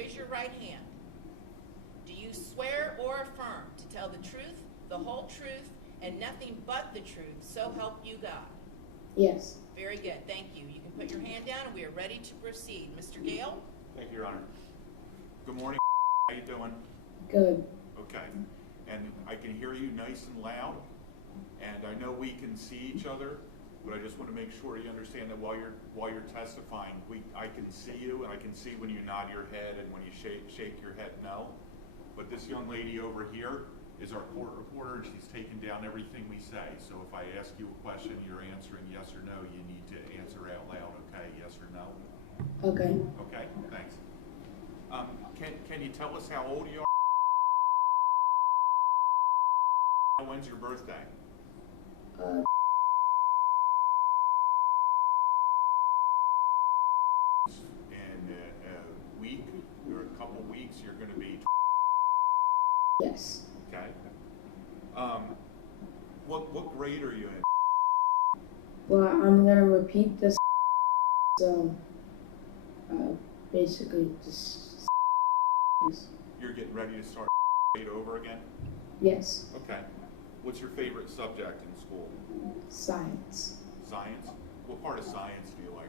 Raise your right hand. Do you swear or affirm to tell the truth, the whole truth, and nothing but the truth, so help you God? Yes. Very good. Thank you. You can put your hand down and we are ready to proceed. Mr. Gale? Thank you, Your Honor. Good morning. How you doing? Good. Okay. And I can hear you nice and loud, and I know we can see each other, but I just want to make sure you understand that while you're testifying, I can see you, and I can see when you nod your head and when you shake your head no. But this young lady over here is our court reporter, and she's taking down everything we say. So if I ask you a question, you're answering yes or no, you need to answer out loud, okay? Yes or no? Okay. Okay, thanks. Can you tell us how old you are? When's your birthday? In a week or a couple weeks, you're going to be. Yes. Okay. What grade are you in? Well, I'm gonna repeat this. So, basically, just. You're getting ready to start grade over again? Yes. Okay. What's your favorite subject in school? Science. Science? What part of science do you like?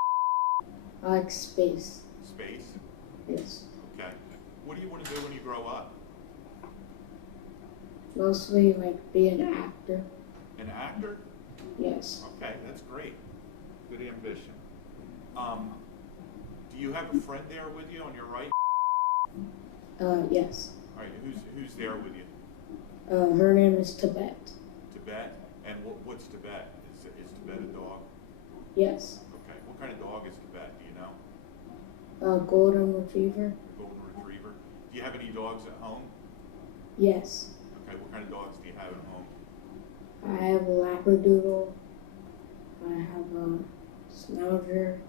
I like space. Space? Yes. Okay. What do you want to do when you grow up? Mostly like be an actor. An actor? Yes. Okay, that's great. Good ambition. Do you have a friend there with you on your right? Yes. All right, who's there with you? Her name is Tibet. Tibet? And what's Tibet? Is Tibet a dog? Yes. Okay. What kind of dog is Tibet? Do you know? Golden Retriever. Golden retriever. Do you have any dogs at home? Yes. Okay. What kind of dogs do you have at home? I have a Labradoodle. I have a Schnauzer.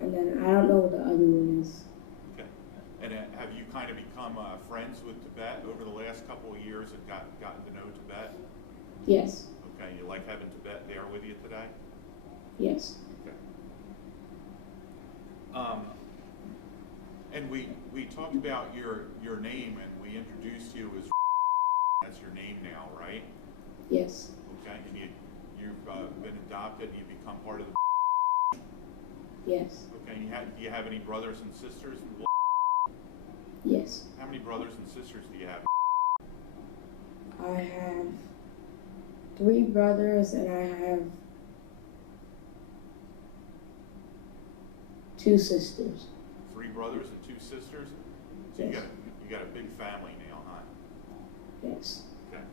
And then I don't know what the other one is. Okay. And have you kind of become friends with Tibet over the last couple of years and gotten to know Tibet? Yes. Okay. You like having Tibet there with you today? Yes. Okay. And we talked about your name, and we introduced you as that's your name now, right? Yes. Okay. And you've been adopted, and you become part of the. Yes. Okay. And do you have any brothers and sisters? Yes. How many brothers and sisters do you have? I have 3 brothers and I have 2 sisters. 3 brothers and 2 sisters. So Yes. you got a big family now, huh? Yes. Okay.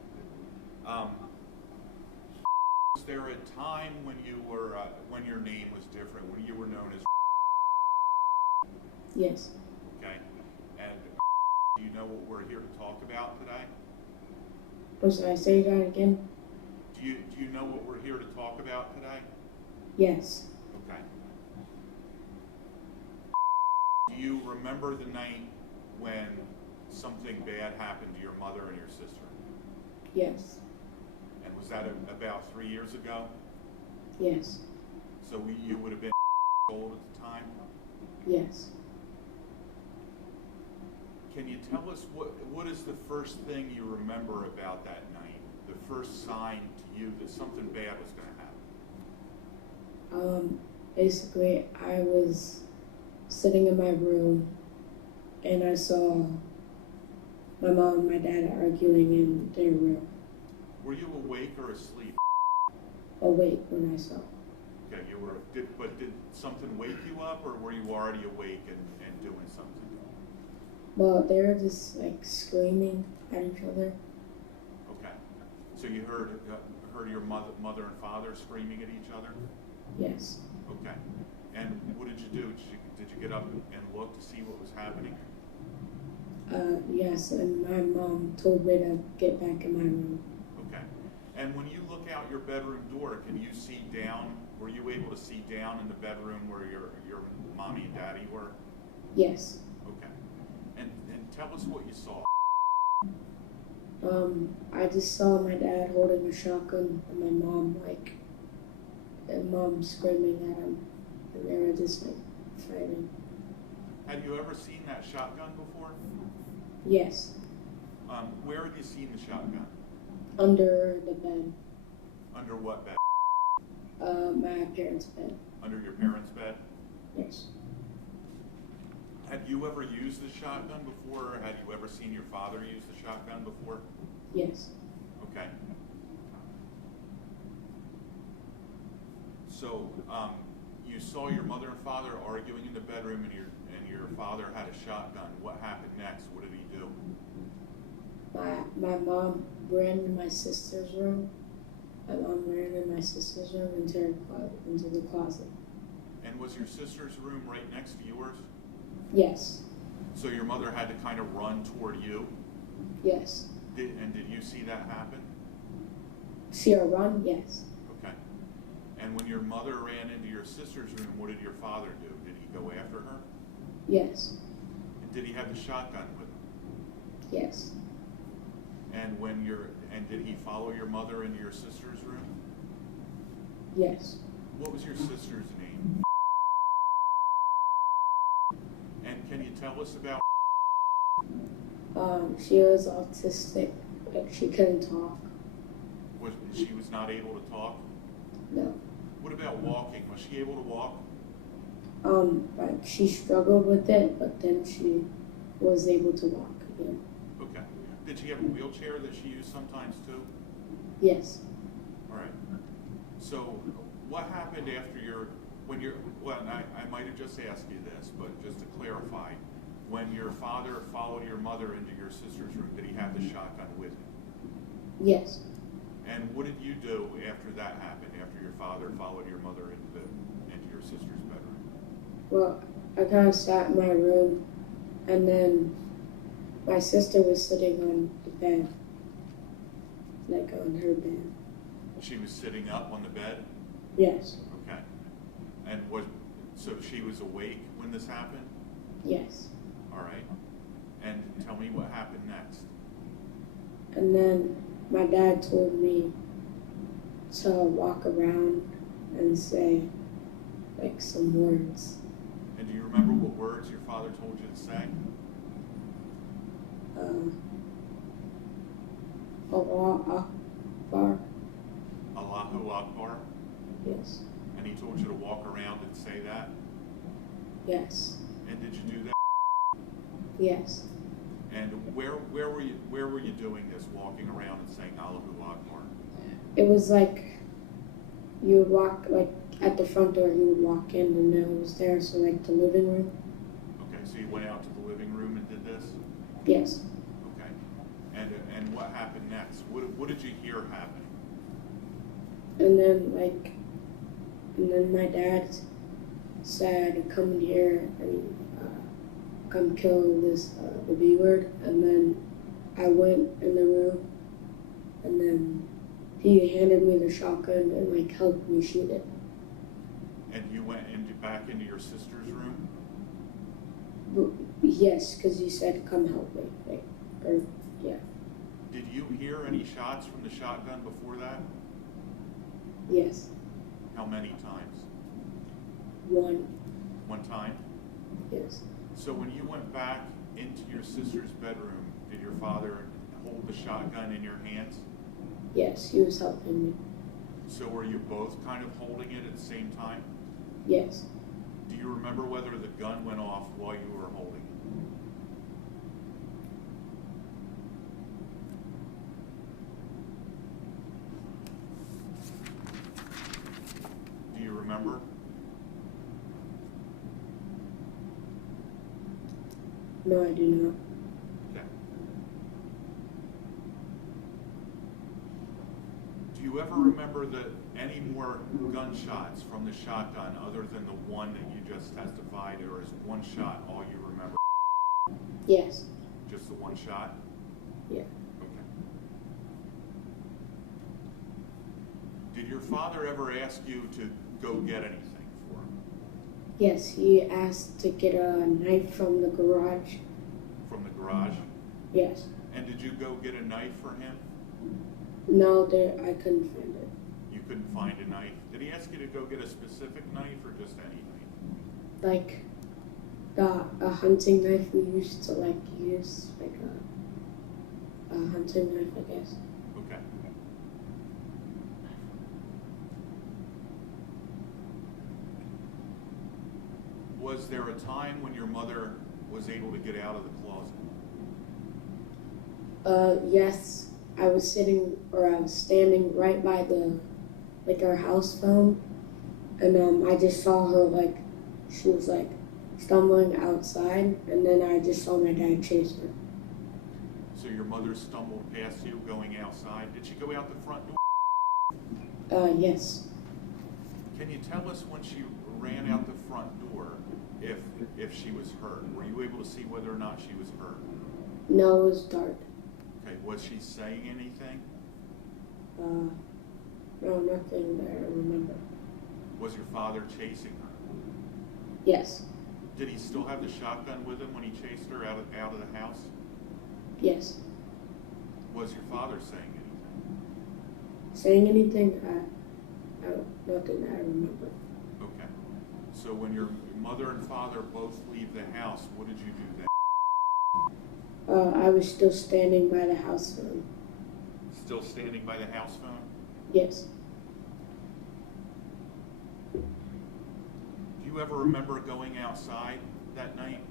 Was there a time when you were when your name was different, when you were known as? Yes. Okay. And do you know what we're here to talk about today? Or should I say that again? Do you know what we're here to talk about today? Yes. Okay. Do you remember the night when something bad happened to your mother and your sister? Yes. And was that about 3 years ago? Yes. So you would have been old at the time? Yes. Can you tell us what is the first thing you remember about that night? The first sign to you that something bad was going to happen? Basically, I was sitting in my room and I saw my mom and my dad arguing in their room. Were you awake or asleep? Awake when I saw. Okay, you were. Did something wake you up, or were you already awake and doing something? Well, they were just like screaming at each other. Okay, so you heard your mother and father screaming at each other? Yes. Okay, and what did you do? Did you get up and look to see what was happening? Yes, and my mom told me to get back in my room. Okay, and when you look out your bedroom door, can you see down? Were you able to see down in the bedroom where your mommy and daddy were? Yes. Okay, and tell us what you saw. I just saw my dad holding a shotgun and my mom screaming at him, and they were just like fighting. Had you ever seen that shotgun before? Yes. Where had you seen the shotgun? Under the bed. Under what bed? My parents' bed. Under your parents' bed? Yes. Had you ever used the shotgun before, or had you ever seen your father use the shotgun before? Yes. Okay. So, you saw your mother and father arguing in the bedroom, and your father had a shotgun. What happened next? What did he do? My mom ran in my sister's room. My mom ran in my sister's room into the closet. And was your sister's room right next to yours? Yes. So your mother had to kind of run toward you? Yes. Did you see that happen? See her run? Yes. Okay. And when your mother ran into your sister's room, what did your father do? Did he go after her? Yes. And did he have the shotgun with him? Yes. And did he follow your mother into your sister's room? Yes. What was your sister's name? And can you tell us about? She was autistic. Like, she couldn't talk. She was not able to talk? No. What about walking? Was she able to walk? Like, she struggled with it, but then she was able to walk again. Okay. Did she have a wheelchair that she used sometimes too? Yes. All right. So what happened after I might have just asked you this, but just to clarify, when your father followed your mother into your sister's room, did he have the shotgun with him? Yes. And what did you do after that happened, after your father followed your mother into your sister's bedroom? Well, I kind of sat in my room, and then my sister was sitting on the bed, like on her bed. She was sitting up on the bed? Yes. Okay. And so she was awake when this happened? Yes. All right. And tell me what happened next. And then my dad told me to walk around and say, like, some words. And do you remember what words your father told you to say? Allah Akbar. Allahu Akbar? Yes. And he told you to walk around and say that? Yes. And did you do that? Yes. And where were you doing this, walking around and saying Allahu Akbar? It was like you would walk, like, at the front door, you would walk in and it was there, so like the living room. Okay, so you went out to the living room and did this? Yes. Okay. And what happened next? What did you hear happen? And then my dad said, come in here and come kill the B word. And then I went in the room, and then he handed me the shotgun and like helped me shoot it. And you went back into your sister's room? But, yes, because he said, come help me. Yeah. Did you hear any shots from the shotgun before that? Yes. How many times? One. One time? Yes. So when you went back into your sister's bedroom, did your father hold the shotgun in your hands? Yes, he was helping me. So were you both kind of holding it at the same time? Yes. Do you remember whether the gun went off while you were holding it? Do you remember? No, I do not. Okay. Do you ever remember any more gunshots from the shotgun other than the one that you just testified, or is one shot all you remember? Yes. Just the one shot? Yeah. Okay. Did your father ever ask you to go get anything for him? Yes, he asked to get a knife from the garage. From the garage? Yes. And did you go get a knife for him? No, I couldn't find it. You couldn't find a knife. Did he ask you to go get a specific knife or just any knife? Like a hunting knife we used to like use, like a hunting knife, I guess. Okay. Was there a time when your mother was able to get out of the closet? Yes, I was standing right by our house phone, and I just saw her, like, she was, like, stumbling outside, and then I just saw my dad chase her. So your mother stumbled past you going outside. Did she go out the front door? Yes. Can you tell us when she ran out the front door if she was hurt? Were you able to see whether or not she was hurt? No, it was dark. Okay, was she saying anything? No, nothing that I remember. Was your father chasing her? Yes. Did he still have the shotgun with him when he chased her out of the house? Yes. Was your father saying anything? Saying anything? Nothing that I remember. Okay. So when your mother and father both leave the house, what did you do then? I was still standing by the house phone. Still standing by the house phone? Yes. Do you ever remember going outside that night?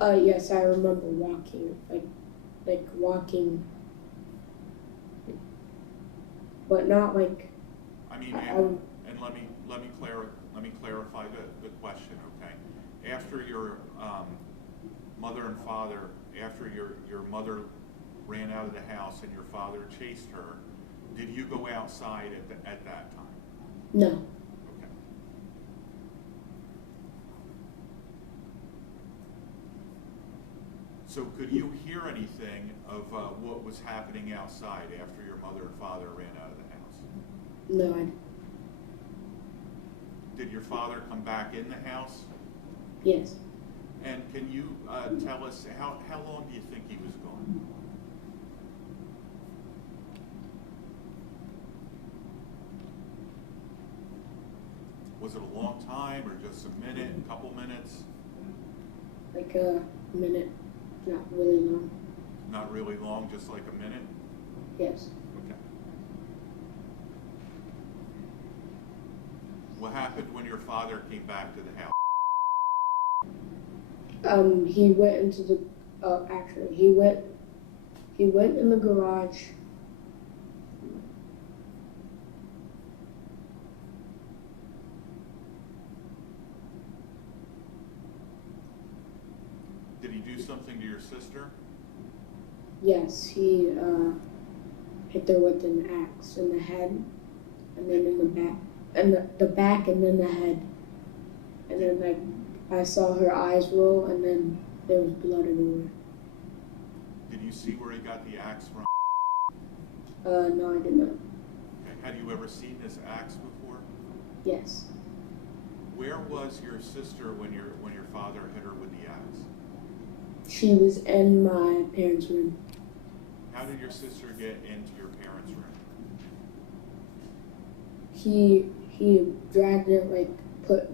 Yes, I remember walking, like walking, but not like. I mean, and let me clarify the question, okay? After your mother and father, after your mother ran out of the house and your father chased her, did you go outside at that time? No. Okay. So could you hear anything of what was happening outside after your mother and father ran out of the house? No, Did your father come back in the house? yes. And can you tell us how long do you think he was gone? Was it a long time or just a minute, a couple minutes? Like a minute, not really long. Not really long, just like a minute? Yes. Okay. What happened when your father came back to the house? He went into the. Actually, he went in the garage. Did he do something to your sister? Yes, he hit her with an axe in the head, and then in the back, and the back, and then the head, and then like I saw her eyes roll, and then there was blood everywhere. Did you see where he got the axe from? No, I did not. Okay. Had you ever seen this axe before? Yes. Where was your sister when your father hit her with the axe? She was in my parents' room. How did your sister get into your parents' room? He dragged her,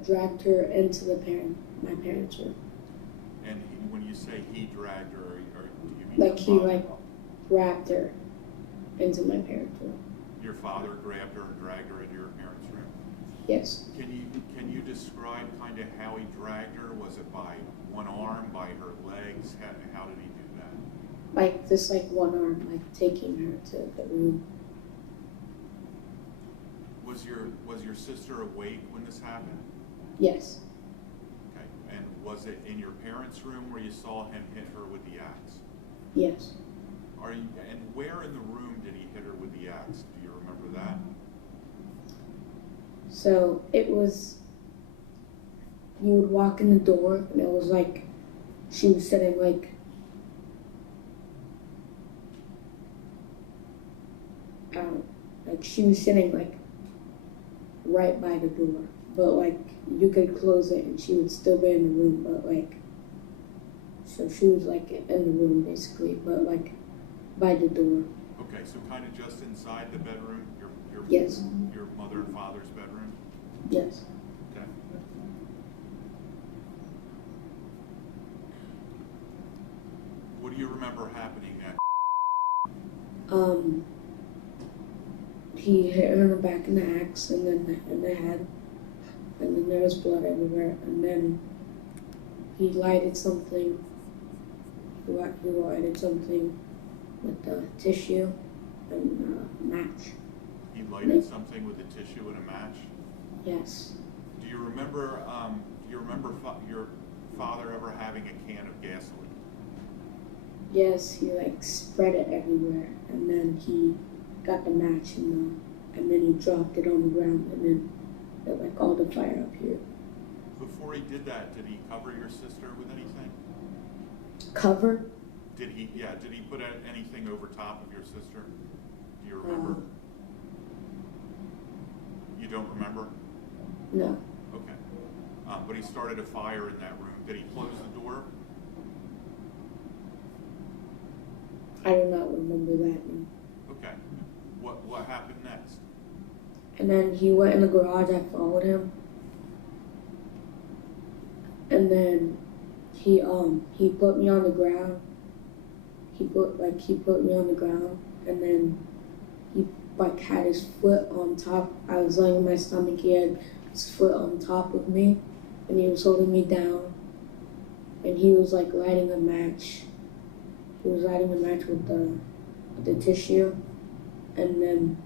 dragged her into my parents' room. And when you say he dragged her, or do you mean Like your he father? grabbed her into my parents' room. Your father grabbed her and dragged her into your parents' room? Yes. Can you describe kind of how he dragged her? Was it by one arm, by her legs? How did he do that? Like just like one arm, like taking her to the room. Was your sister awake when this happened? Yes. Okay. And was it in your parents' room where you saw him hit her with the axe? Yes. And where in the room did he hit her with the axe? Do you remember that? So it was, you would walk in the door, and it was like she was sitting like she was sitting like right by the door, but like you could close it and she would still be in the room, but like, so she was like in the room basically, but like by the door. Okay, so kind of just inside the bedroom, Yes. Your mother and father's bedroom? Yes. Okay. What do you remember happening next? He hit her in the back in the axe and then in the head, and then there was blood everywhere, and then he lighted something. He lighted something with the tissue and a match. He lighted something with a tissue and a match? Yes. Do you remember your father ever having a can of gasoline? Yes, he like spread it everywhere, and then he got the match and then he dropped it on the ground, and then it like all the fire up here. Before he did that, did he cover your sister with anything? Cover? Did he put anything over top of your sister? Do you remember? You don't remember? No. Okay. But he started a fire in that room. Did he close the door? I do not remember that. No. Okay. What happened next? And then he went in the garage. I followed him, and then he put me on the ground. He put me on the ground, and then he like had his foot on top. I was laying on my stomach. He had his foot on top of me, and he was holding me down. And he was like lighting a match. He was lighting a match with the tissue, and then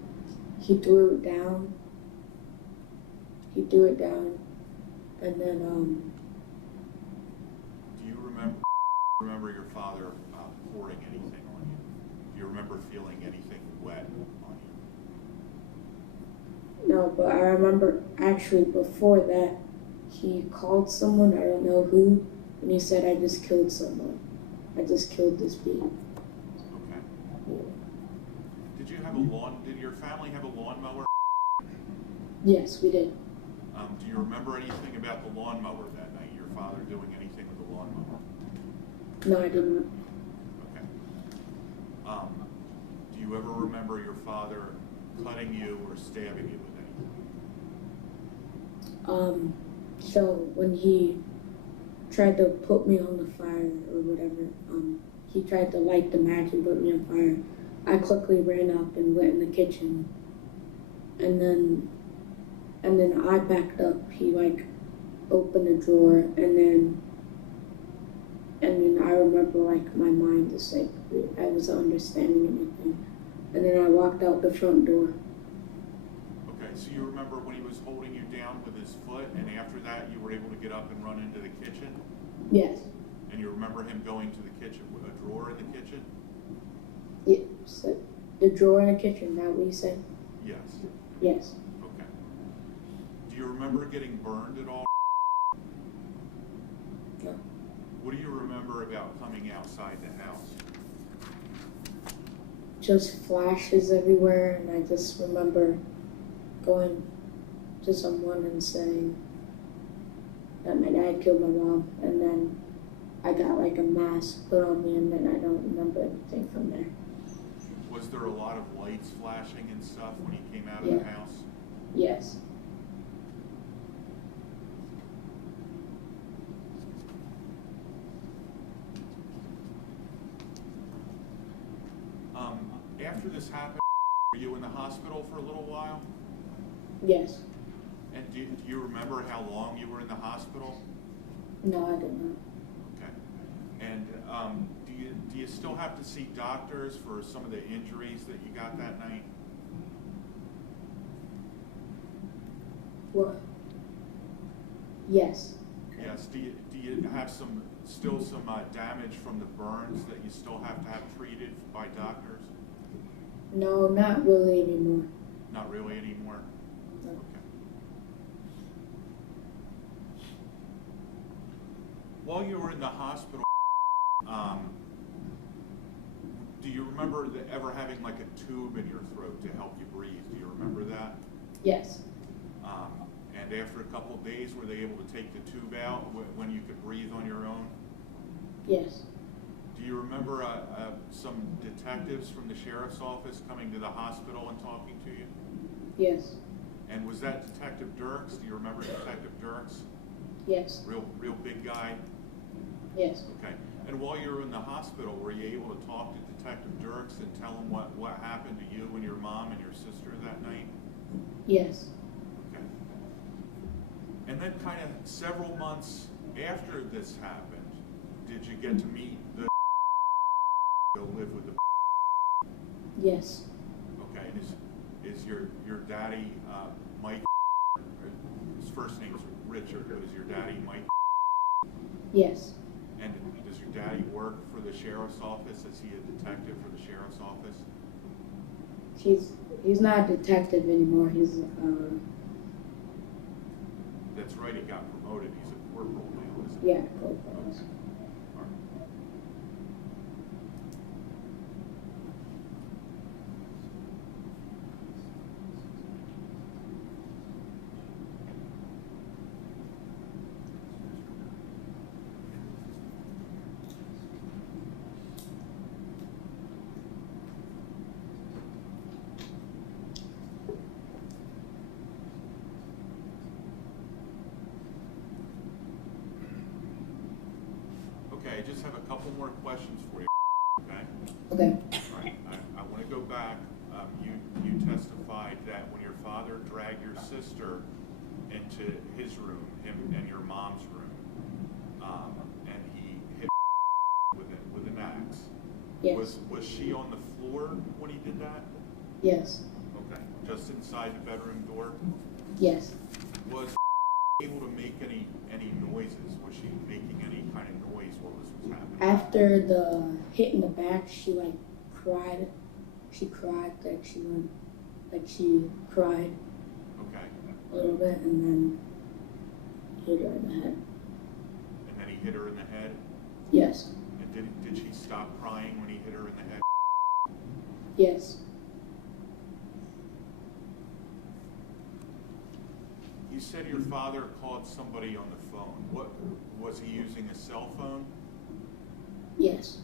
he threw it down. And then Do you remember your father pouring anything on you? Do you remember feeling anything wet on you? no, but I remember actually before that, he called someone, I don't know who, and he said, I just killed someone. I just killed this bee. Okay. Yeah. Did your family have a lawnmower? Yes, we did. Do you remember anything about the lawnmower that night? Your father doing anything with the lawnmower? No, I didn't. Okay. Do you ever remember your father cutting you or stabbing you with anything? So when he tried to put me on the fire or whatever, he tried to light the match and put me on fire. I quickly ran up and went in the kitchen, and then I backed up. He like opened a drawer, and then I remember like my mind just like I was understanding everything, and then I walked out the front door. Okay, so you remember when he was holding you down with his foot, and after that you were able to get up and run into the kitchen? Yes. And you remember him going to the kitchen with a drawer in the kitchen? Yes. The drawer in the kitchen. That what you said? Yes. Yes. Okay. Do you remember getting burned at all? No. What do you remember about coming outside the house? Just flashes everywhere, and I just remember going to someone and saying that my dad killed my mom, and then I got like a mask put on me, and then I don't remember anything from there. Was there a lot of lights flashing and stuff when he came out of Yeah. the house? Yes. After this happened, were you in the hospital for a little while? Yes. And do you remember how long you were in the hospital? No, I did not. Okay. And do you still have to see doctors for some of the injuries that you got that night? What? Yes. Yes. Do you have still some damage from the burns that you still have to have treated by doctors? No, not really anymore. Not really anymore? No. Okay. While you were in the hospital, do you remember ever having like a tube in your throat to help you breathe? Do you remember that? Yes. And after a couple of days, were they able to take the tube out when you could breathe on your own? Yes. Do you remember some detectives from the sheriff's office coming to the hospital and talking to you? Yes. And was that Detective Dirks? Do you remember Detective Dirks? Yes. Real big guy? Yes. Okay. And while you were in the hospital, were you able to talk to Detective Dirks and tell him what happened to you and your mom and your sister that night? Yes. Okay. And then kind of several months after this happened, did you get to meet the go live with the Yes. Okay, and is your daddy Mike? His first name's Richard, but is your daddy Mike? Yes. And does your daddy work for the sheriff's office? Is he a detective for the sheriff's office? He's not a detective anymore. He's That's right, he got promoted. He's a corporal now, isn't he? yeah, corporal. Okay. All right. Okay, I just have a couple more questions for you, okay? Okay. All right, I want to go back. You testified that when your father dragged your sister into his room, him and your mom's room, and he hit with an axe. Yes. Was she on the floor when he did that? Yes. Okay, just inside the bedroom door? Yes. Was able to make any noises? Was she making any kind of noise while this was happening? After the hit in the back, she like cried. She cried she cried Okay. a little bit, and then hit her in the head. And then he hit her in the head? Yes. And did she stop crying when he hit her in the head? Yes. You said your father called somebody on the phone. What was he using, a cell phone? Yes.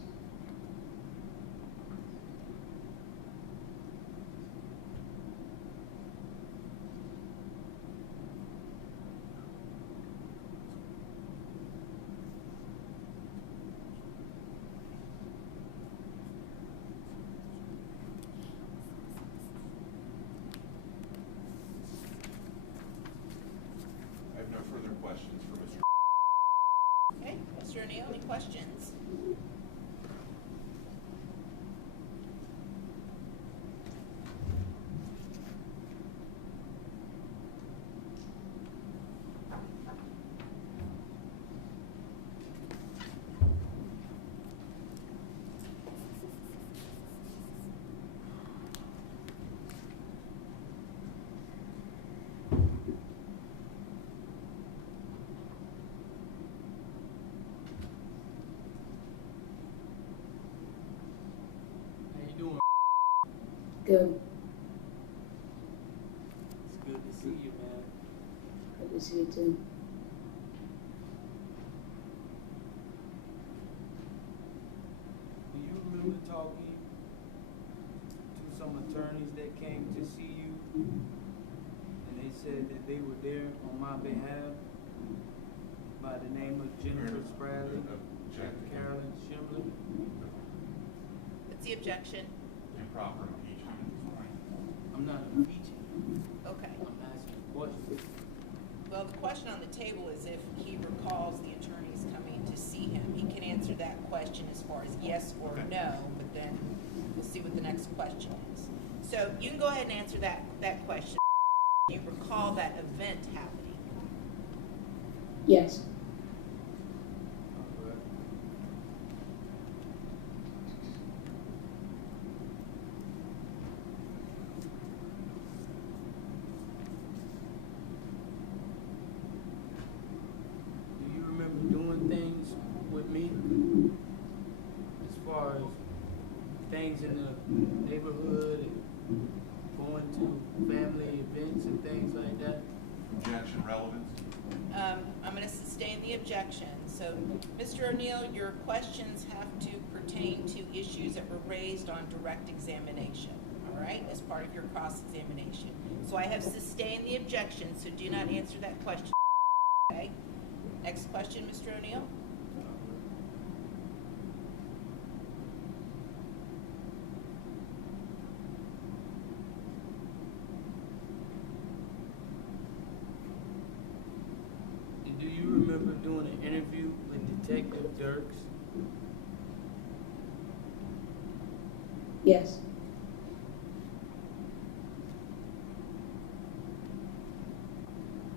I have no further questions for Mr. Okay, Mr. O'Neal, any questions? Good. It's good to see you, man. Good to see you too. Do you remember talking to some attorneys that came to see you? And they said that they were there on my behalf by the name of Jennifer Spradley, Carolyn Schindler. What's the objection? Improper impeachment is fine. I'm not impeaching. Okay. I'm asking a question. Well, the question on the table is if he recalls the attorneys coming to see him. He can answer that question as far as yes or Okay. no, but then we'll see what the next question is. So you can go ahead and answer that question. Do you recall that event happening? Yes. Do you remember doing things with me as far as things in the neighborhood and going to family events and things like that? Objection relevance? I'm going to sustain the objection. So, Mr. O'Neal, your questions have to pertain to issues that were raised on direct examination, all right, as part of your cross-examination. So I have sustained the objection, so do not answer that question, okay? Next question, Mr. O'Neal. interview with Detective Dirks? Yes.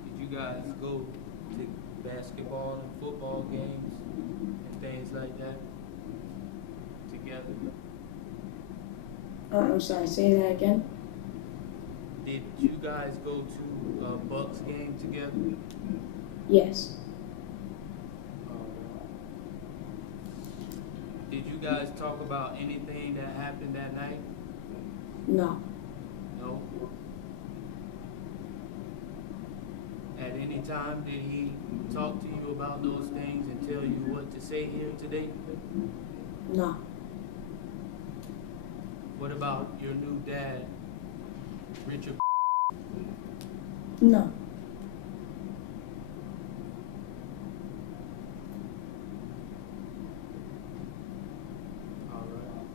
Did you guys go to basketball and football games and things like that together? I'm sorry, say that again? Did you guys go to a Bucks game together? Yes. Did you guys talk about anything that happened that night? No. No. At any time did he talk to you about those things and tell you what to say here today? No. What about your new dad, Richard? No. All right.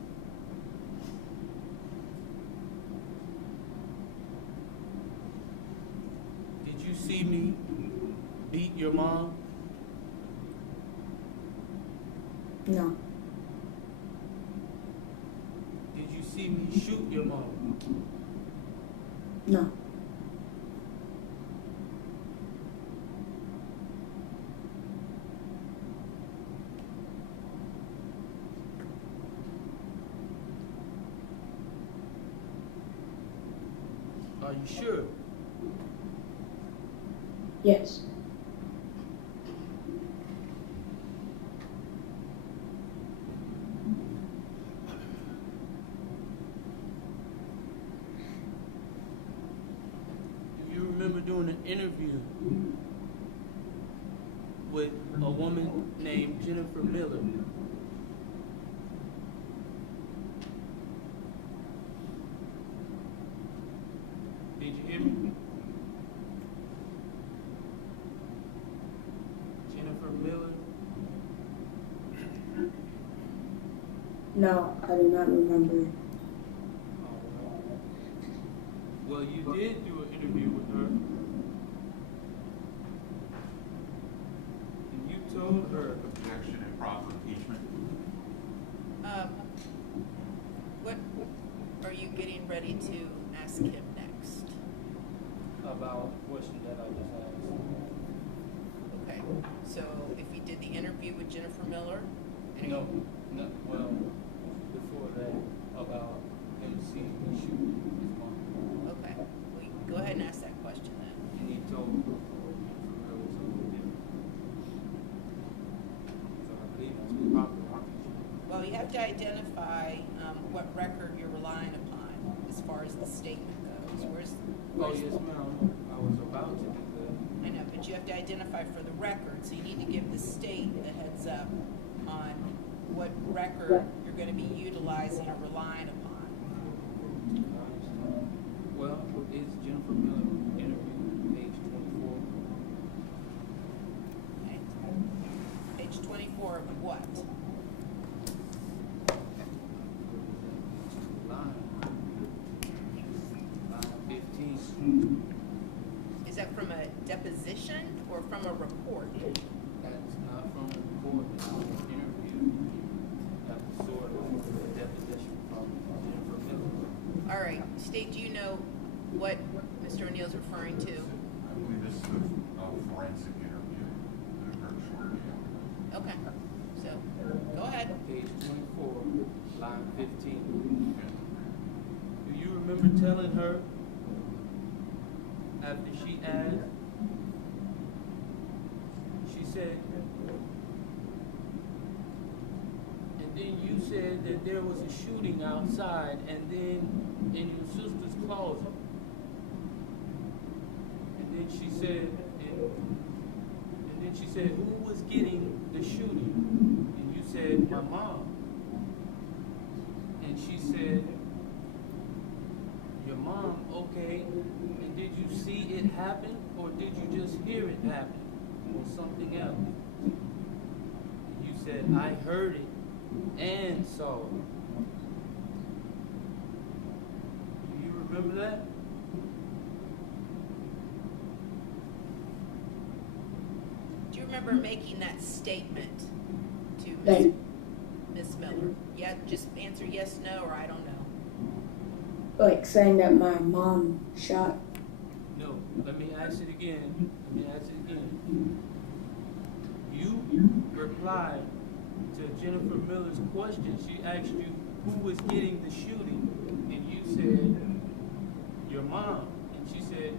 Did you see me beat your mom? No. Did you see me shoot your mom? No. Are you sure? Yes. Do you remember doing an interview with a woman named Jennifer Miller? Did you hear me? Jennifer Miller? No, I do not remember. Well, you did do an interview with her. And you told her. Objection and proper impeachment. What are you getting ready to ask him next? About the question that I just asked. Okay, so if he did the interview with Jennifer Miller? and No, well, before that, about him seeing me shoot his mom. Okay, well, you can go ahead and ask that question then. And he told me it was something different. So I believe that's proper impeachment. Well, you have to identify what record you're relying upon as far as the statement goes. Oh, yes, ma'am. I was about to do that. I know, but you have to identify for the record, so you need to give the state the heads up on what record you're going to be utilizing or relying upon. I understand. Well, it's Jennifer Miller interview, page 24. Okay. Page 24 of what? Line 15. Is that from a deposition or from a report? That's not from the report, it's from an interview. That was sort of a deposition from Jennifer Miller. All right, state, do you know what Mr. O'Neill's referring to? I believe this is a forensic interview that occurred shortly after. Okay, so go ahead. Page 24, line 15. Do you remember telling her after she asked, she said, and then you said that there was a shooting outside and then in your sister's closet. And then she said, who was getting the shooting? And you said, my mom. And she said, your mom, okay. And did you see it happen or did you just hear it happen or something else? And you said, I heard it and saw it. Do you remember that? Do you remember remember making that statement to That, Miss Miller? Yeah, just answer yes, no, or I don't know. like saying that my mom shot. No, let me ask it again. You replied to Jennifer Miller's question. She asked you who was getting the shooting, and you said your mom. And she said,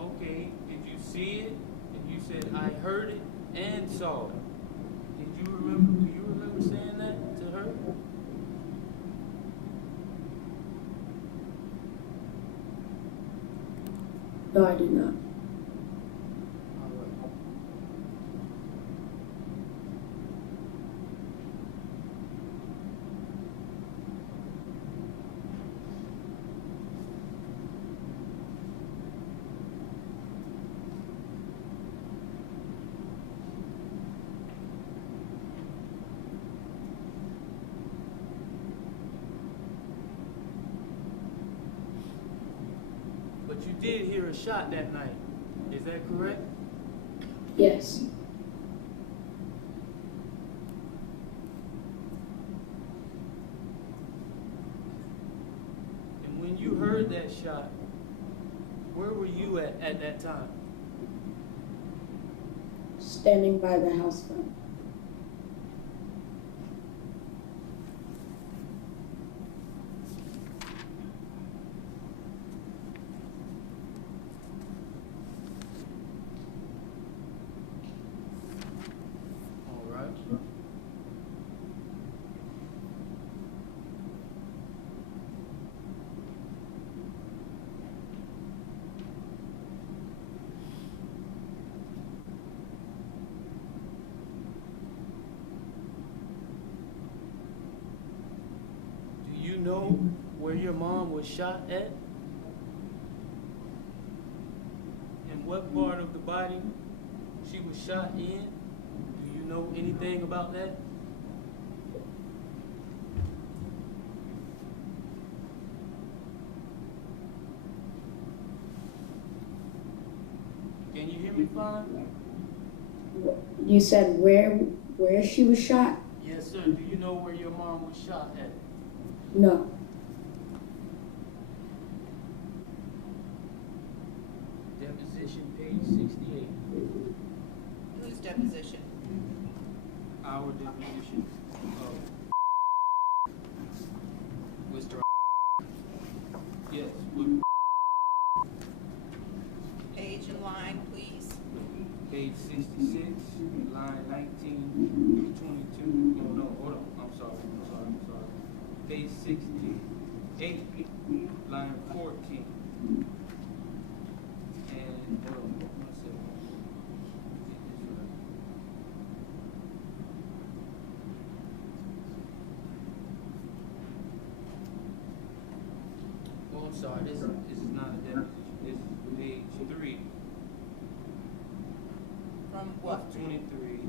okay, did you see it? And you said, I heard it and saw it. Do you remember saying that to her? No, I did not. All right. But you did hear a shot that night. Is that correct? Yes. And when you heard that shot, where were you at that time? Standing by the house phone. All right. Do you know where your mom was shot at? And what part of the body she was shot in? Do you know anything about that? Can you hear me fine? You said where she was shot? Yes, sir. Do you know where your mom was shot at? No. Deposition page 68. Whose deposition? Our deposition of Mr. Yes, with Page and line, please. page 66, line 19 to 22. Oh, no, hold on. I'm sorry. Page 68, line 14. And, hold on, 1 second. Get this right. Oh, I'm sorry. This is not a deposition. This is page 3 From what? of 23.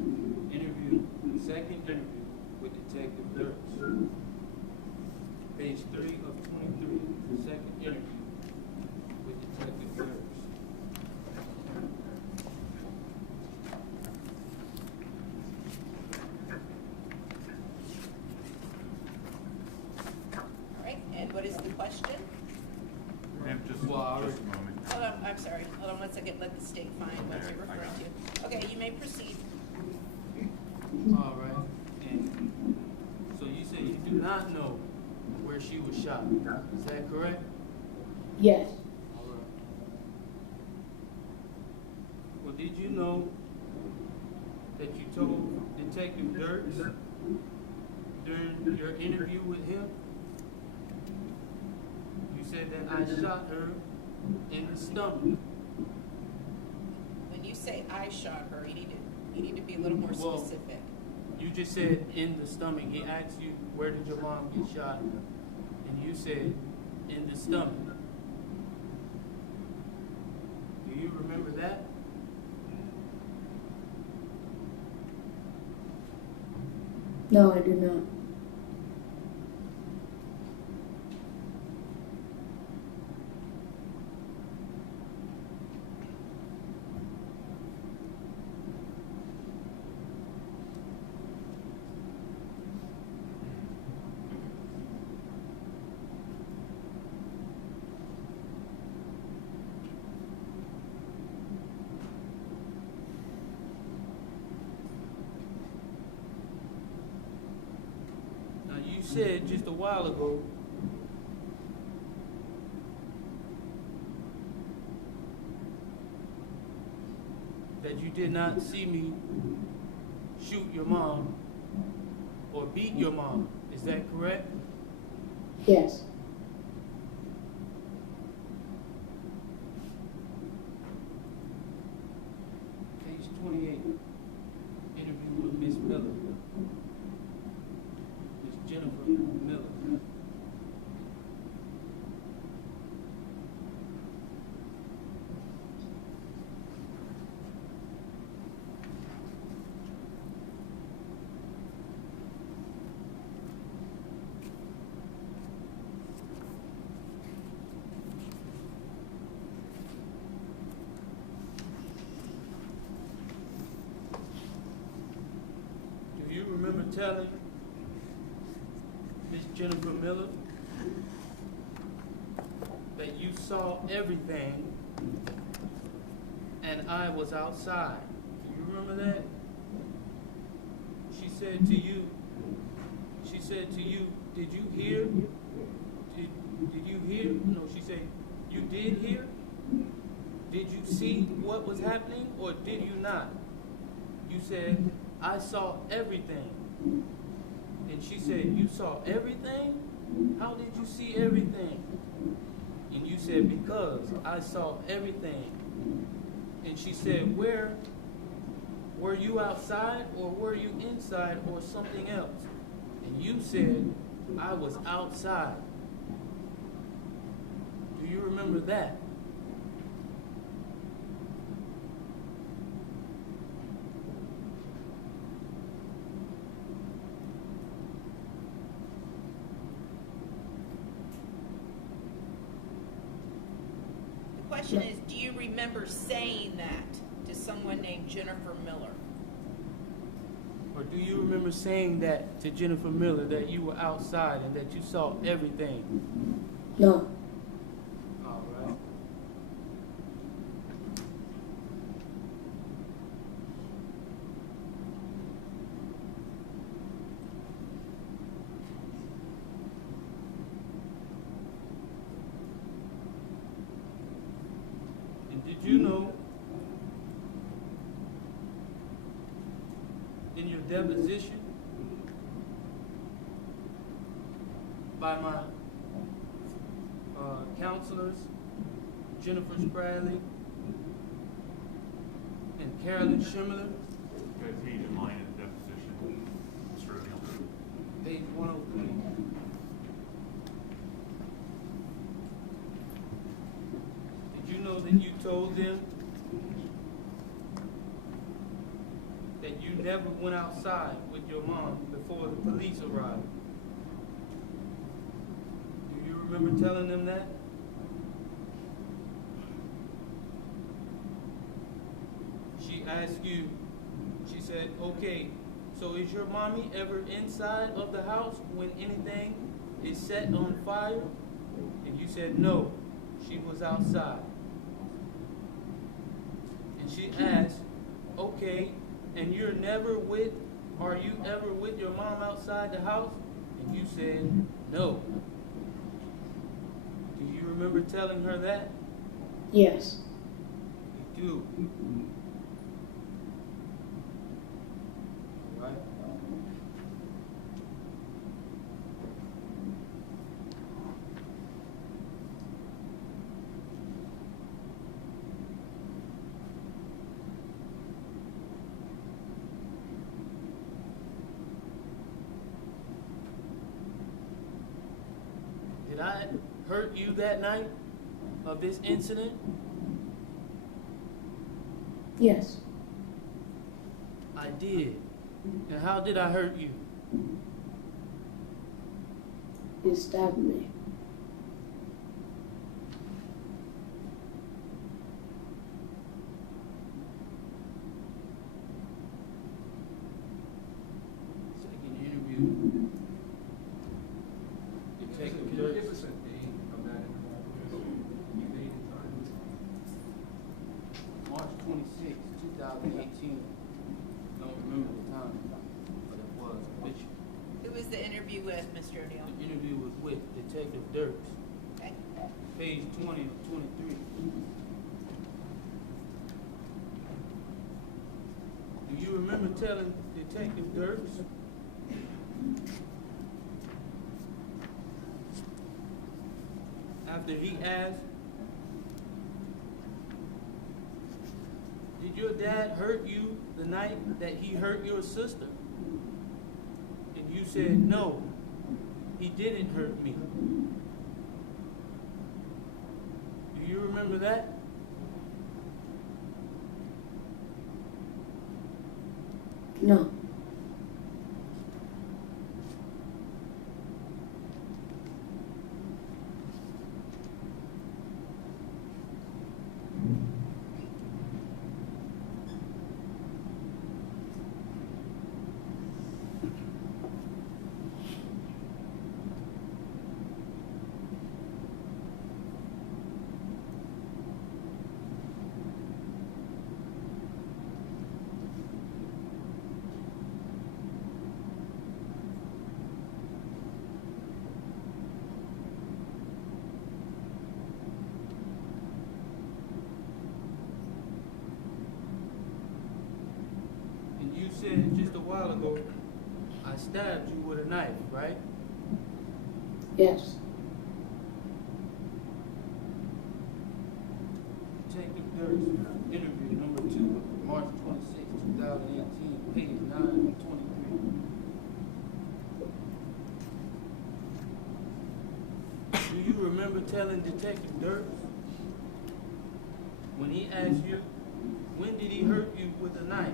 Interview, second interview with Detective Dirks. Page 3 of 23. Second interview with Detective Dirks. All right, and what is the question? Ma'am, just Well, I a already- moment. Hold on, I'm sorry. Hold on one second. Let the state find what you're referring to. Okay, you may proceed. All right. And so you say you do not know where she was shot. Is that correct? Yes. All right. Well, did you know that you told Detective Dirks during your interview with him? You said that I shot her in the stomach. When you say I shot her, you need to be a little more Well, specific. You just said in the stomach. He asked you, where did your mom get shot? And you said, in the stomach. Do you remember that? No, I do not. said just a while ago that you did not see me shoot your mom or beat your mom. Is that correct? Yes. Page 28, interview with Miss Miller. Miss Jennifer Miller. Do you remember telling Miss Jennifer Miller that you saw everything and I was outside? Do you remember that? She said to you, did you hear? Did you hear? No, she said, you did hear? Did you see what was happening or did you not? You said, I saw everything. And she said, you saw everything? How did you see everything? And you said, because I saw everything. And she said, where? Were you outside or were you inside or something else? And you said, I was outside. Do you remember that? The question is, do you remember saying that to someone named Jennifer Miller? Or do you remember saying that to Jennifer Miller, that you were outside and that you saw everything? No. All right. And did you know in your deposition by my counselors, Jennifer Spradley and Carolyn Schimmerler, Guys, he's in line in deposition. Mr. O'Neal. page 103. Did you know that you told them that you never went outside with your mom before the police arrived? Do you remember telling them that? She asked you, she said, okay, so is your mommy ever inside of the house when anything is set on fire? And you said, no, she was outside. And she asked, okay, and are you ever with your mom outside the house? And you said, no. Do you remember telling her that? Yes. You do. All right. Did I hurt you that night of this incident? Yes. I did. And how did I hurt you? You stabbed me. Second interview. Detective Can you give Dirks. us a date of that interview? Date and time? March 26, 2018. Don't remember the time, but it was. Which Who was the interviewer? interview with, Mr. O'Neal? The interview was with Detective Dirks, Okay. page 20 of 23. Do you remember telling Detective Dirks after he asked, did your dad hurt you the night that he hurt your sister? And you said, no, he didn't hurt me. Do you remember that? No. And you said just a while ago, I stabbed you with a knife, right? Yes. Detective Dirks, interview number 2, March 26, 2018, page 9 of 23. Do you remember telling Detective Dirks when he asked you, when did he hurt you with a knife?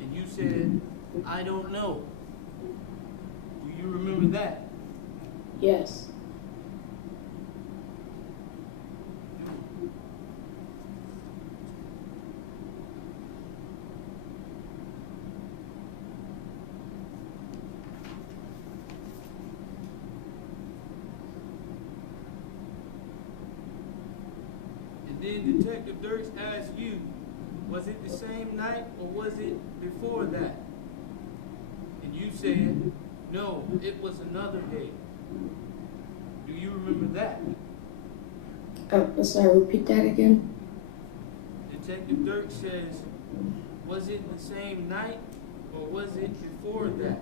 And you said, I don't know. Do you remember that? Yes. And then Detective Dirks asked you, was it the same night or was it before that? And you said, no, it was another day. Do you remember that? Sorry, repeat that again? Detective Dirks says, was it the same night or was it before that?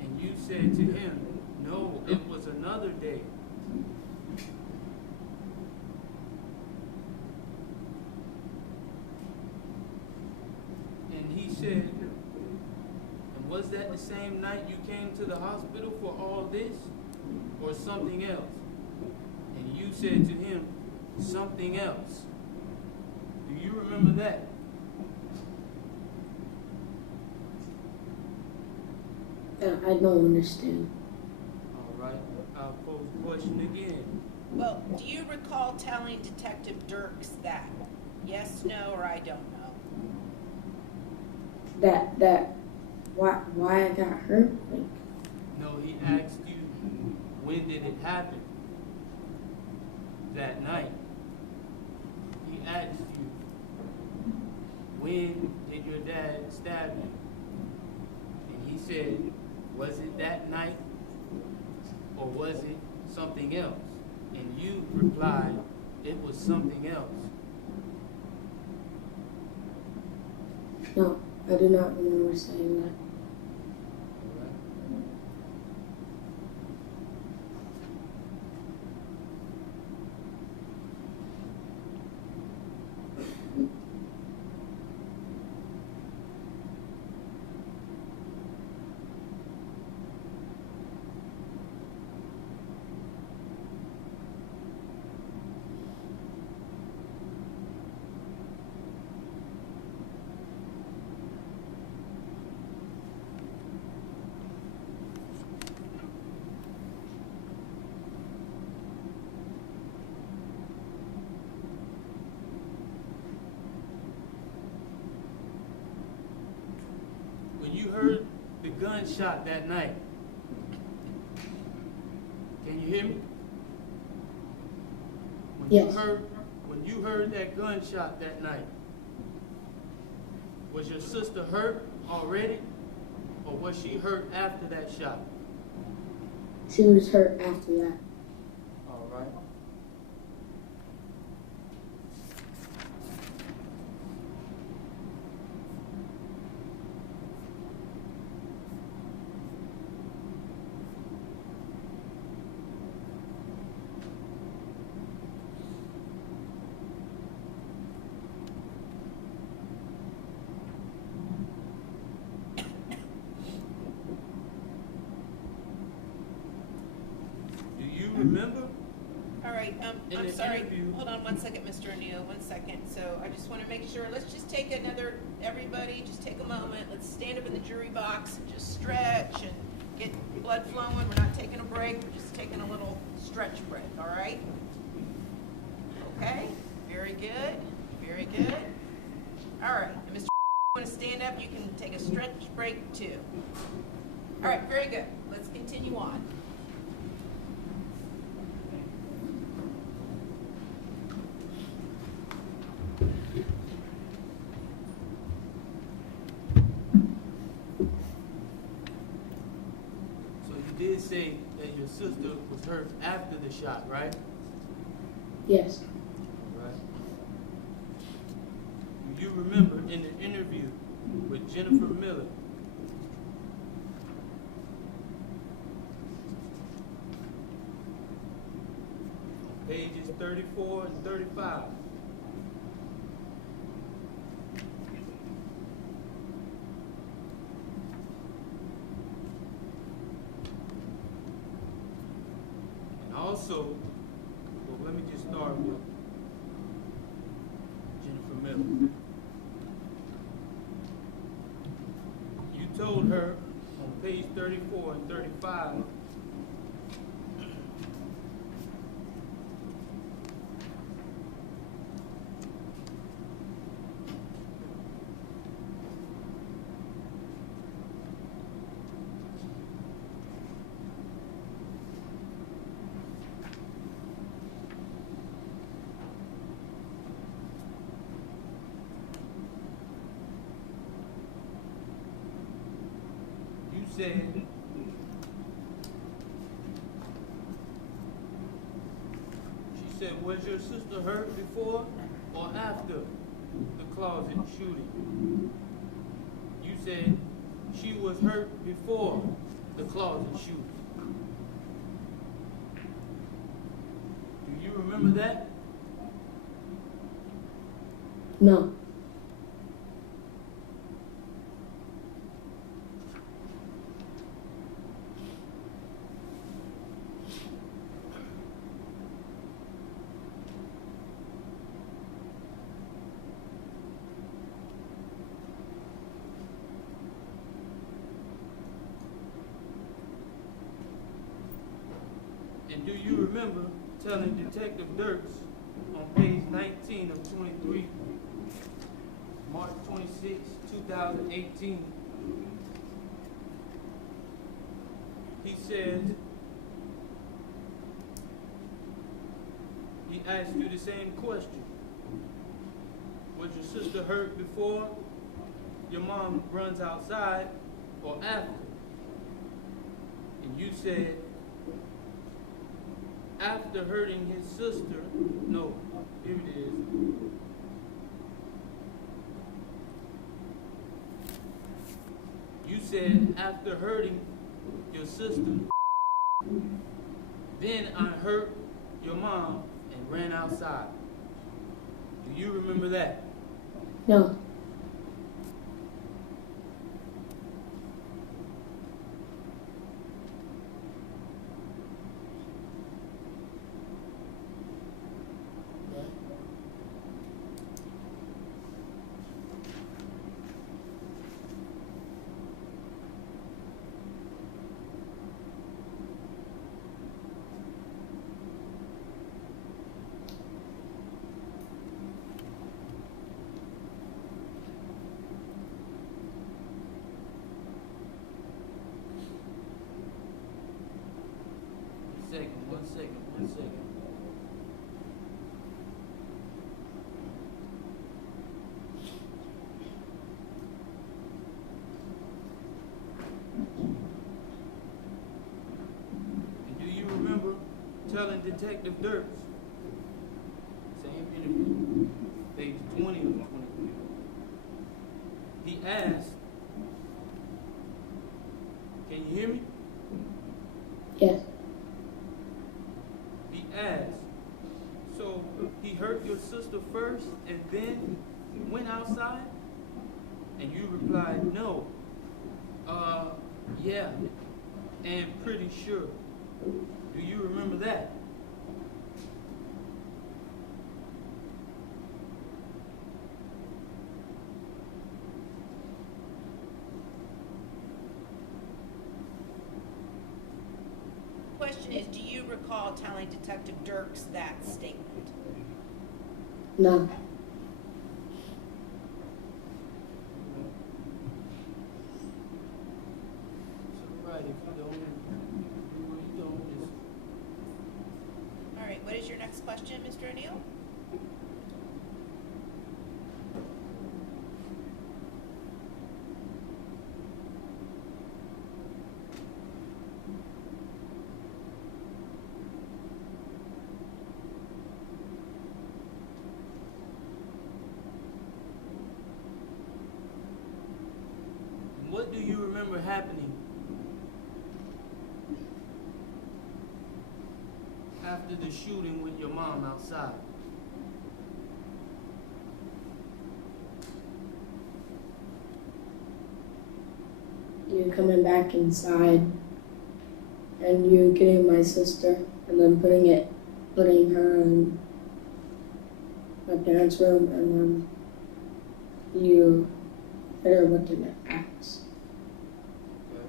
And you said to him, no, it was another day. And he said, and was that the same night you came to the hospital for all this or something else? And you said to him, something else. Do you remember that? I don't understand. All right, I'll pose the question again. Well, do you recall telling Detective Dirks that? Yes, no, or I don't know? Why I got hurt? Like, No, he asked you, when did it happen? That night. He asked you, when did your dad stab you? And he said, was it that night or was it something else? And you replied, it was something else. no, I do not remember saying that. When you heard the gunshot that night, can you hear me? Yes. When you heard that gunshot that night, was your sister hurt already? Or was she hurt after that shot? She was hurt after that. All right. Do you remember? All right, In I'm the sorry, interview- hold on one second, Mr. O'Neill, 1 second. So I just want to make sure, let's just take everybody, just take a moment. Let's stand up in the jury box and just stretch and get blood flowing. We're not taking a break, we're just taking a little stretch break, all right? Okay, very good, very good. All right, and Mr. Want to stand up, you can take a stretch break too. All right, very good. Let's continue on. So you did say that your sister was hurt after the shot, right? Yes. Right. Do you remember in the interview with Jennifer Miller? On pages 34 and 35. And also, well, let me just start with Jennifer Miller. You told her on page 34 and 35 you said she said, was your sister hurt before or after the closet shooting? You said she was hurt before the closet shooting. Do you remember that? No. And do you remember telling Detective Dirks on page 19 of 23, March 26, 2018, he said, he asked you the same question. Was your sister hurt before your mom runs outside or after? And you said, after hurting his sister, no, here it is. You said, after hurting your sister, then I hurt your mom and ran outside. Do you remember that? No. One second. Detective Dirks. Same interview, page 20 of 23. He asked, can you hear me? Yes. He asked, so he hurt your sister first and then went outside? And you replied, no. Yeah, and pretty sure. Do you remember that? Question is, do you recall telling Detective Dirks that statement? No. It's all right if you don't, you don't. All right, what is your next question, Mr. O'Neill? What do you remember happening after the shooting with your mom outside? You coming back inside and you getting my sister and then putting her in my parents' room and then you hit her with an axe. Okay.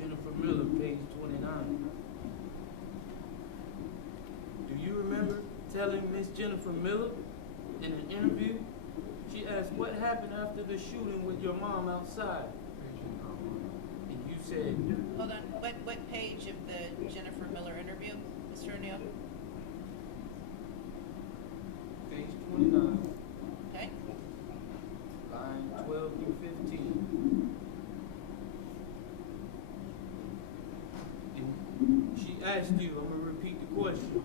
Jennifer Miller, page 29. Do you remember telling Miss Jennifer Miller in an interview? She asked, what happened after the shooting with your mom outside? And you said, Hold on, what page of the Jennifer Miller interview, Mr. O'Neill? page 29, Okay, line 12 through 15. And she asked you, I'm going to repeat the question.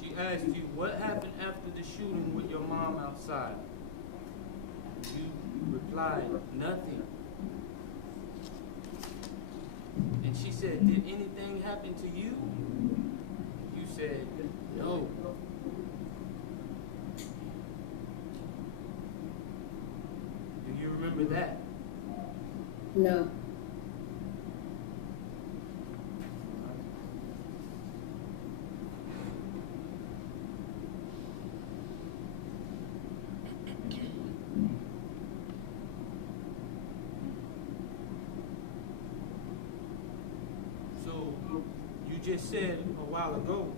She asked you, what happened after the shooting with your mom outside? You replied, nothing. And she said, did anything happen to you? You said, no. Do you remember that? No. So, you just said a while ago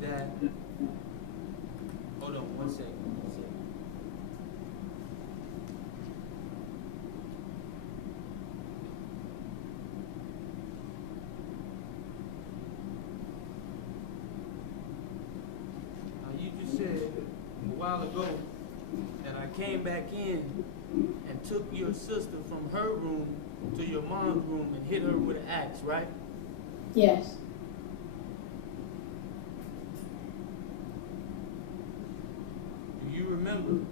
that, hold on one second. Now, you just said a while ago that I came back in and took your sister from her room to your mom's room and hit her with an axe, right? Yes. Do you remember?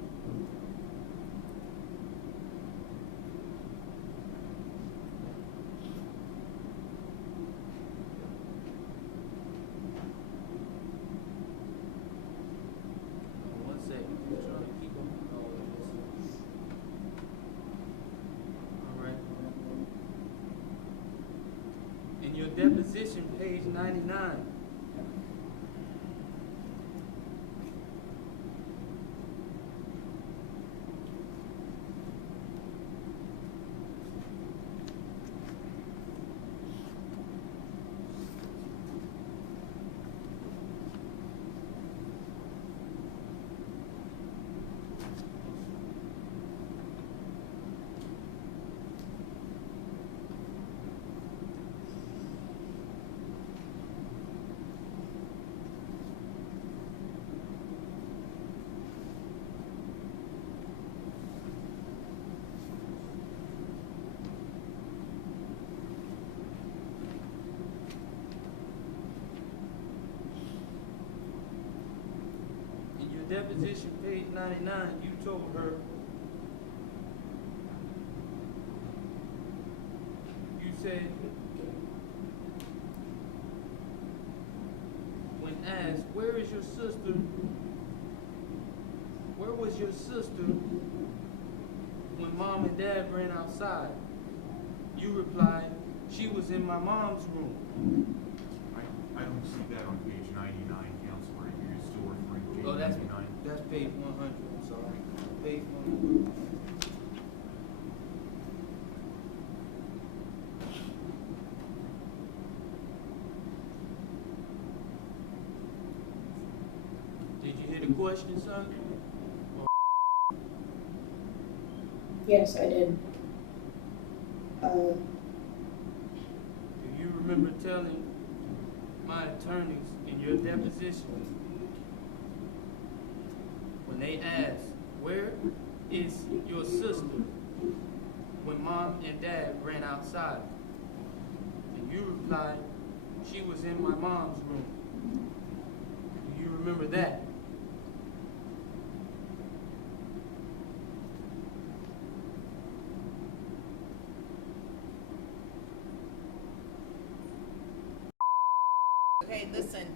One second, just trying to keep up with all of this. All right. In your deposition, page 99. deposition, page 99, you told her, you said, when asked, where is your sister? Where was your sister when mom and dad ran outside? You replied, she was in my mom's room. I don't see that on page 99, Counselor. You're still referring to Oh, page 99. that's page 100, I'm sorry. Page 100. Did you hear the question, son? Yes, I did. Do you remember telling my attorneys in your deposition when they asked, where is your sister when mom and dad ran outside? And you replied, she was in my mom's room. Do you remember that? Okay, listen,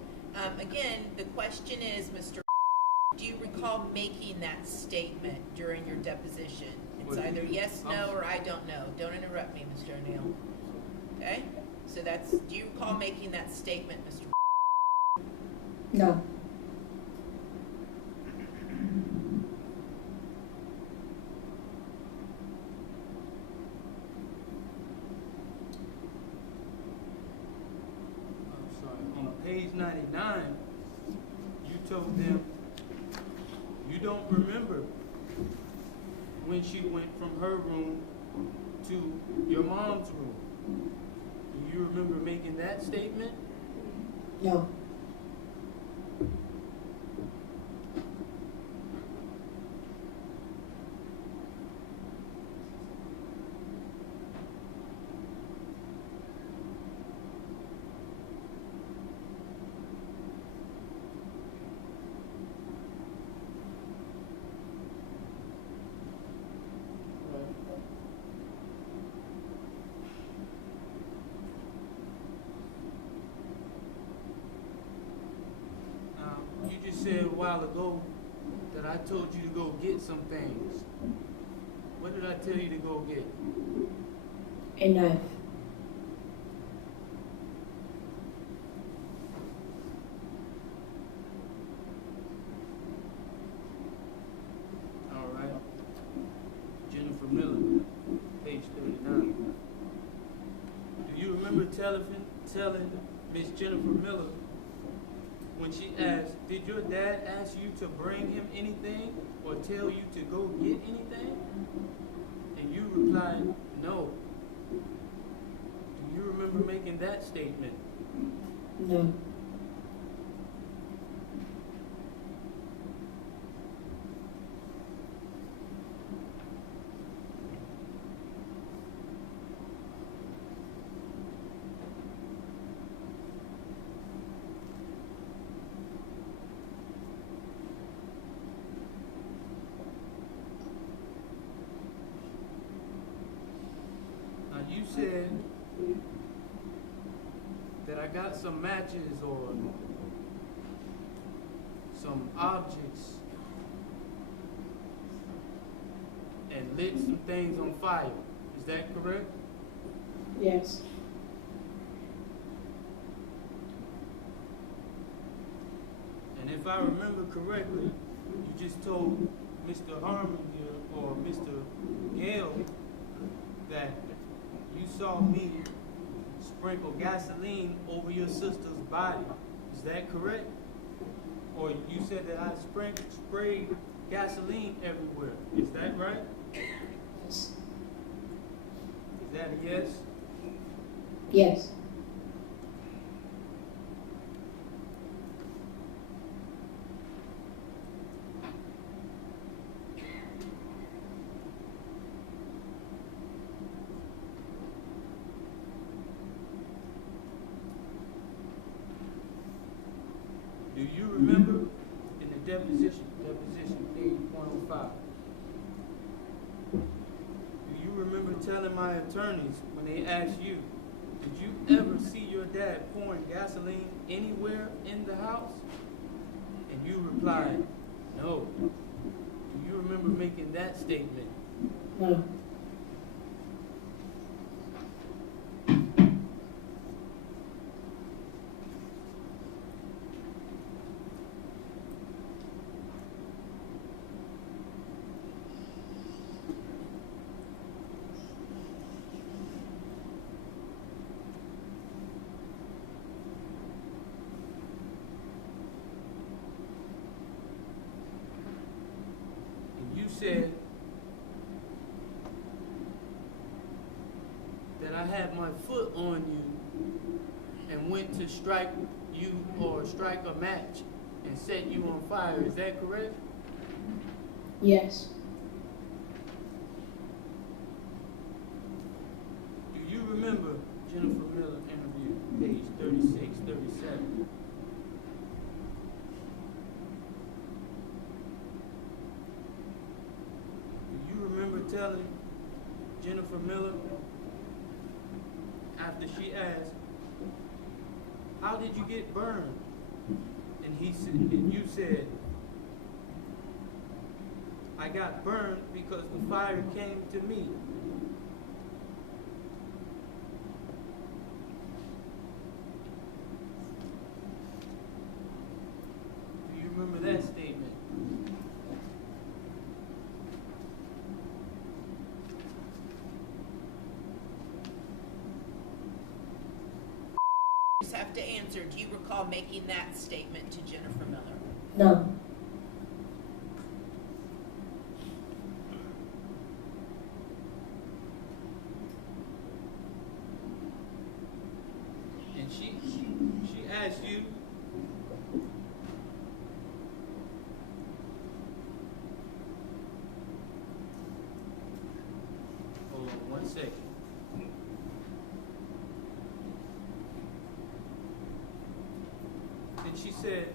again, the question is, Mr. Do you recall making that statement during your deposition? It's What- either yes, no, or I don't know. Don't interrupt me, Mr. O'Neill. Okay? So that's, do you recall making that statement, Mr. No. I'm sorry, on page 99, you told them you don't remember when she went from her room to your mom's room. Do you remember making that statement? No. You just said a while ago that I told you to go get some things. What did I tell you to go get? A knife. All right. Jennifer Miller, page 39. Do you remember telling Miss Jennifer Miller when she asked, did your dad ask you to bring him anything or tell you to go get anything? And you replied, no. Do you remember making that statement? No. Now you said that I got some matches or some objects and lit some things on fire. Is that correct? Yes. And if I remember correctly, you just told Mr. Harmon here or Mr. Gale that you saw me sprinkle gasoline over your sister's body. Is that correct? Or you said that I sprayed gasoline everywhere. Is that right? Yes. Is that a yes? Yes. Do you remember in the deposition testified. Do you remember telling my attorneys when they asked you, did you ever see your dad pouring gasoline anywhere in the house? And you replied, no. Do you remember making that statement? No. And you said that I had my foot on you and went to strike you or strike a match and set you on fire. Is that correct? Yes. Do you remember Jennifer Miller interview, page 36, 37? Do you remember telling Jennifer Miller after she asked, how did you get burned? And you said, I got burned because the fire came to me. Do you remember that statement? You just have to answer. Do you recall making that statement to Jennifer Miller? No. And she asked you, hold on 1 second. And she said,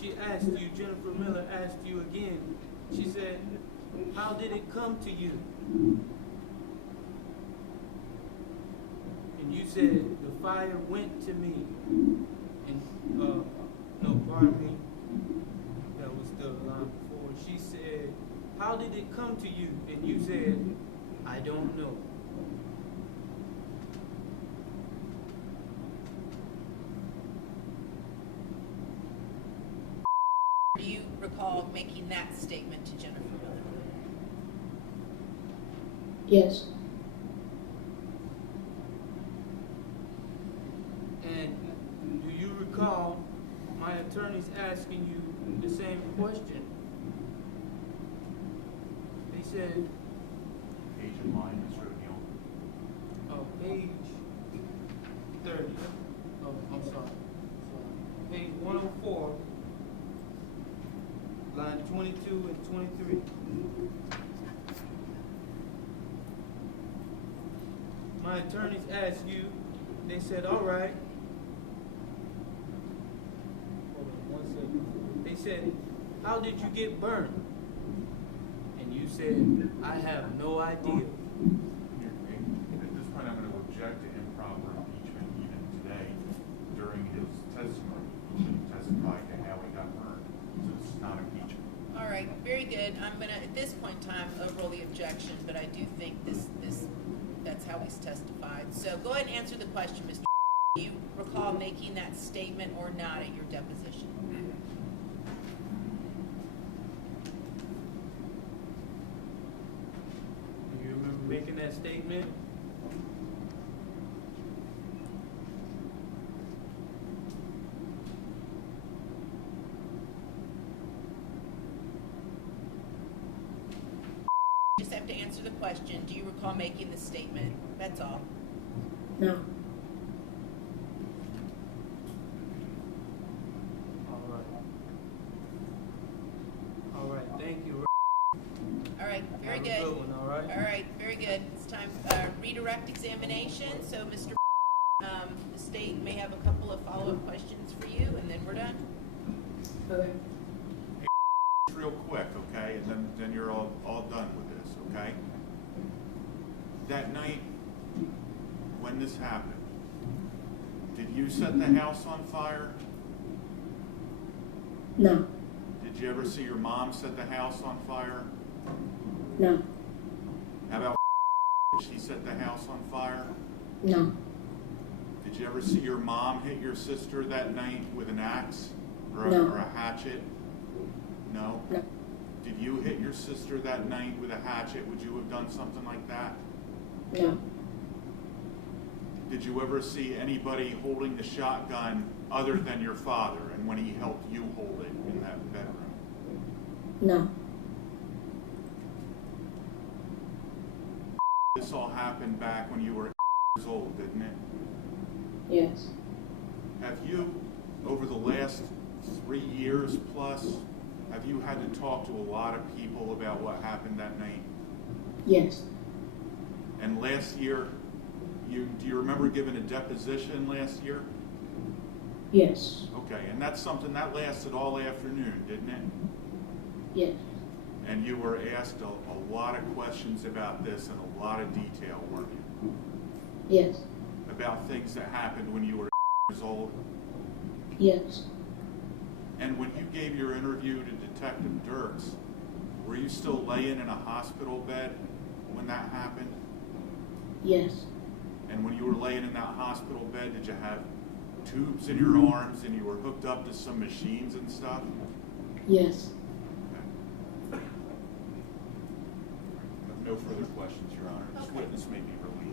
she asked you, Jennifer Miller asked you again, she said, how did it come to you? And you said, the fire went to me. And, no, pardon me. That was the line before. She said, how did it come to you? And you said, I don't know. Do you recall making that statement to Jennifer Miller? Yes. And do you recall my attorneys asking you the same question? They said, Page in line, Mr. O'Neal. page 30. Oh, I'm sorry. Page 104, line 22 and 23. My attorneys asked you, they said, all right. Hold on 1 second. They said, how did you get burned? And you said, I have no idea. At this point, I'm going to object to improper impeachment even today during his testimony. He should have testified to how he got burned. So it's not impeachment. All right, very good. I'm gonna, at this point in time, overrule the objection, but I do think that's how he's testified. So go ahead and answer the question, Mr. Do you recall making that statement or not at your deposition? Do you remember making that statement? You just have to answer the question. Do you recall making the statement? That's all. No. All right, thank you. All right, very Have a good. good one, all right? All right, very good. It's time redirect examination. So, Mr. The state may have a couple of follow-up questions for you, and then we're done. Okay. Real quick, okay? okay? And then you're all done with this, okay? That night, when this happened, did you set the house on fire? No. Did you ever see your mom set the house on fire? No. How about she set the house on fire? No. Did you ever see your mom hit your sister that night with an axe or No. a hatchet? No? No. Did you hit your sister that night with a hatchet? Would you have done something like that? No. Did you ever see anybody holding the shotgun other than your father and when he helped you hold it in that bedroom? No. This all happened back when you were 8 years old, didn't it? Yes. Have you, over the last 3 years plus, have you had to talk to a lot of people about what happened that night? Yes. And last year, do you remember giving a deposition last year? Yes. Okay, and that's something that lasted all afternoon, didn't it? Yes. And you were asked a lot of questions about this in a lot of detail, weren't you? Yes. About things that happened when you were 8 years old. Yes. And when you gave your interview to Detective Dirks, were you still laying in a hospital bed when that happened? Yes. And when you were laying in that hospital bed, did you have tubes in your arms and you were hooked up to some machines and stuff? Yes. Okay. I have no further questions, Your Honor. This Okay. witness may be released.